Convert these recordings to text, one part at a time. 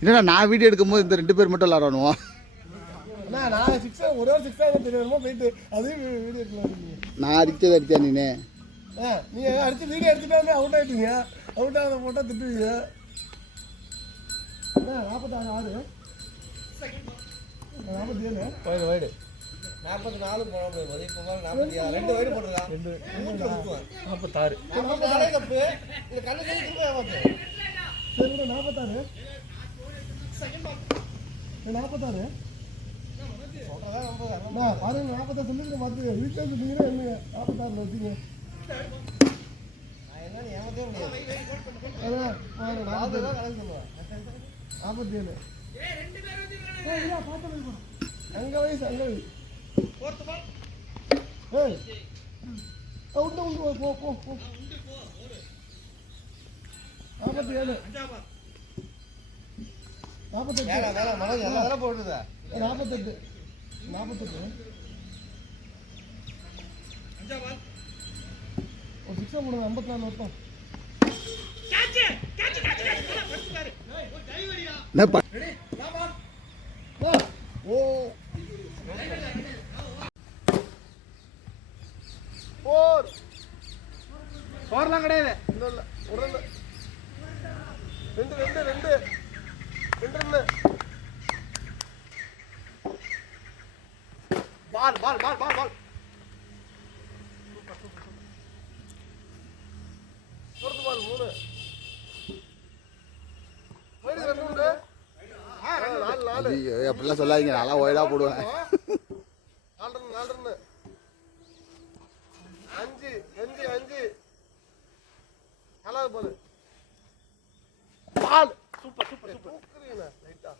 இல்லைண்ணா நான் வீடியோ எடுக்கும்போது இந்த 2 பேர் மட்டும் விளாடணும். நான் சிக்ஸர் ஒரே சிக்ஸர் தெரியாம போயிட்டு அதையும் வீடியோ எடுக்கலாம். நான் அடிச்சது அடிச்சா நீனே நீங்கள் அடிச்சு வீடியோ எடுத்துட்டாலே அவுட் ஆகிட்டீங்க. அவுட் ஆகாத போட்டால் திட்டுவீங்க. 46 ஆறு 47 வயது வயது 44 போன இப்போ 46 2 வயது போட்டுருக்கான். 46 தப்பு இந்த கண்ணு சரி 46 46 பாருங்க 46 சொல்லுங்க பார்த்து வீட்டில் சொன்னீங்கன்னா என்ன 46 வச்சுங்க. நான் என்ன ஏமாத்தே முடியாது. அதான் 47 அங்க வயசு அங்க வயசு உண்டு உண்டு போ போ போ 47 48 மனோஜ் எல்லாம் போட்டுதா 48 ஒரு சிக்ஸா போடுங்க 54 வருஷம். போர்லாம் கிடையாது. இல்லை ஒரு ரெண்டு ரெண்டு ரெண்டு ரெண்டு ரெண்டு பால் பால் பால் பால் பால் பொறுத்து பால் 3 வயது 2 உண்டு. 4 அப்படிலாம் சொல்லாதீங்க, நல்லா ஒயிலா போடுவேன். 4 5 5 5 நாலாவது பால் பால் சூப்பர் சூப்பர் சூப்பர் தூக்குறீங்க லைட்டா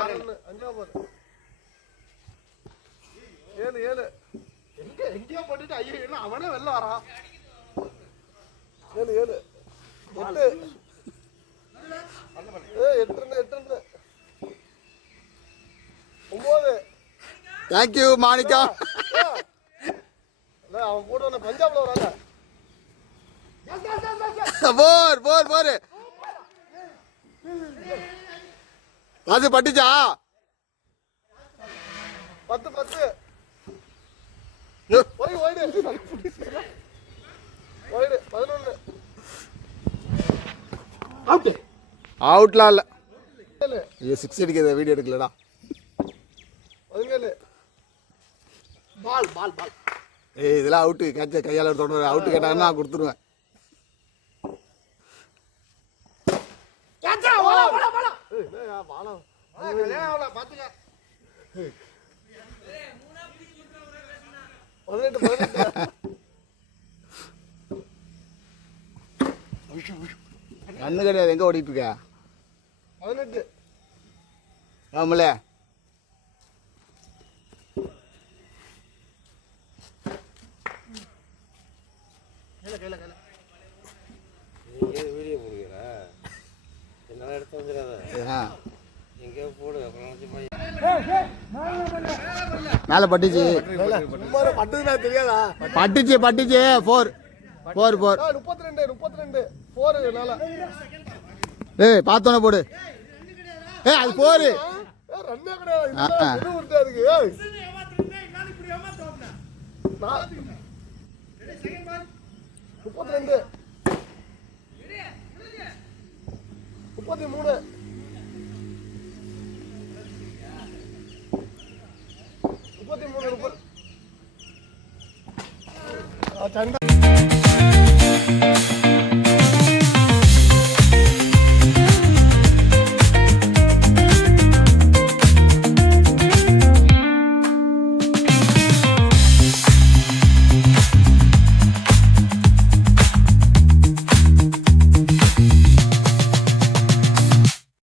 6 அஞ்சாவது பால் 7 எங்கேயோ போட்டுட்டு ஐயோ என்ன அவனே வெளில வரான். 7 8 8 9 தேங்க்யூ மாணிக்கா. அவன் போடுவான பஞ்சாப்ல வராங்க. போர் போர் போர் அது பட்டுச்சா 10 10 போய் ஓய்டு 11 அவுட் அவுட்லாம் இல்லை. ஐயோ 6 அடிக்கிறத வீடியோ எடுக்கலடா. 17 பால் பால் பால் ஏய் இதெல்லாம் அவுட்டு. கேட்ச கையால் தொடர் அவுட்டு கேட்டாங்கன்னா நான் கொடுத்துருவேன். கேட்சா போடா போடா போடா வானம் கல்யாணம் ஆவல பாத்துங்க. 18 கண்ணு கிடையாது, எங்கே ஓடிட்டு இருக்க? 18 ஆமல கையில கையில நீங்க வீடியோ போடுவீங்களா? என்னால் எடுத்து வந்துடாத, எங்கேயோ போடு. அப்புறம் நினச்சி போய் மேலே பட்டுச்சு பட்டுதுனா தெரியாதா? பட்டுச்சு பட்டுச்சு 4 4 4 32 4 நாளா ஏய் பார்த்தோன்னே போடு. ஏய் அது 4 ரன்னே கிடையாது. இது உருட்டா இருக்கு. ஏய் 32